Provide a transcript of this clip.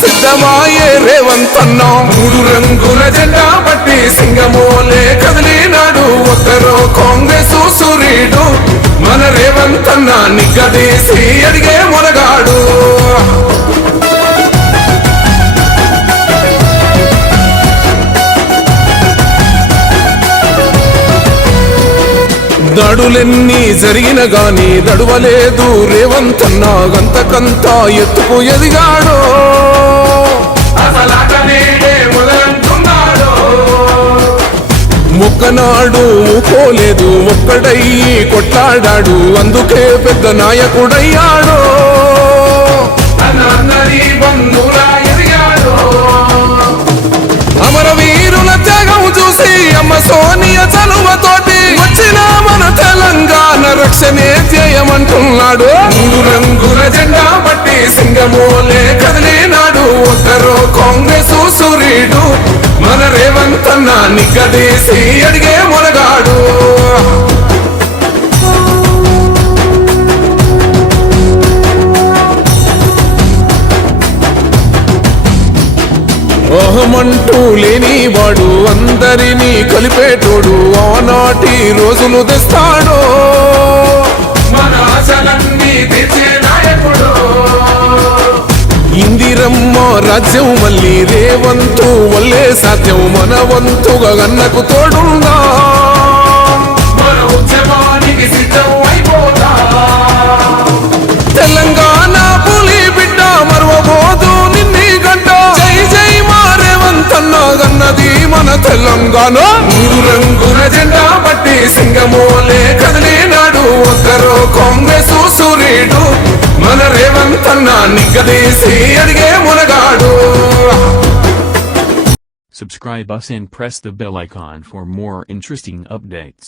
సిద్ధమాయే రేవంతన్నా మూడు రంగుల జెండా బట్టి సింగమోలే కదిలినాడు ఒక్కరో కాంగ్రెస్ సూర్యుడు మన రేవంతన్న నిగ్గదీసి అడిగే మొనగాడు దడులెన్ని జరిగిన గాని దడువలేదు రేవంతన్న గంతకంతా ఎత్తుకు ఎదిగాడో మొక్కనాడు ఊకోలేదు ఒక్కడయ్యి కొట్లాడాడు అందుకే పెద్ద నాయకుడయ్యాడో అమరవీరుల త్యాగం చూసి అమ్మ సోనియ చలువతోటి వచ్చిన మన తెలంగాణ రక్షణే చేయమంటున్నాడు మూడు రంగుల జెండా బట్టి సింగమోలే కదిలినాడు ఒక్కరో కాంగ్రెస్ సూర్యుడు మన రేవంతన్న నిగ్గదీసి అడిగే మొనగాడు ఓహమంటూ లేనివాడు అందరినీ కలిపేటోడు ఆనాటి రోజులు తెస్తాడో మన ఆశలన్నీ తెచ్చే నాయకుడు ఇందిరమ్మ రాజ్యం మళ్ళీ రేవంతు వల్లే సాధ్యం మన వంతుగా గన్నకు తోడుందా మన ఉద్యమానికి సిద్ధం అయిపోతా తెలంగాణ పులి బిడ్డ మరవబోదు నిన్ని గంట జై జై మా రేవంతన్న గన్నది మన తెలంగాణ మూడు రంగుల జెండా బట్టి సింగమోలే కదిలినాడు ఒక్కరో కాంగ్రెస్ సూర్యుడు మన రేవంతన్న నిగ్గదీసి అడిగే Monagadu Subscribe us and press the bell icon for more interesting updates.